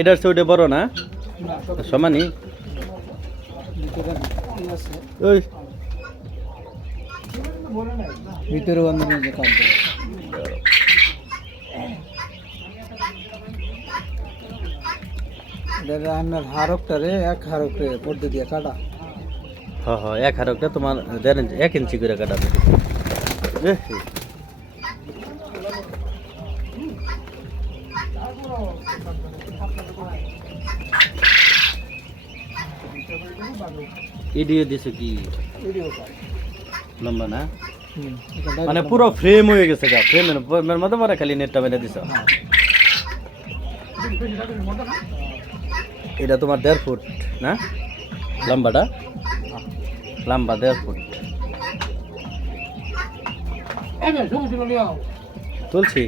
এটার চেয়ে ওটা বড় না? সমানই? ওই ভিতরে বন্ধ নিয়ে কাজ করে এটা আপনার হারকটারে এক হারকরে পড়তে দিয়ে কাটা। হ্যাঁ হ্যাঁ, এক হারকটা তোমার 1 ইঞ্চি করে কাটাবে। এডিও দিছে কি লম্বা না? মানে পুরো ফ্রেম হয়ে গেছে গা, ফ্রেমের মধ্যে পরে খালি নেটটা বেঁধে দিছ। এটা তোমার 1.5 ফুট না লম্বাটা? লম্বা 1.5 ফুট। তুলছি।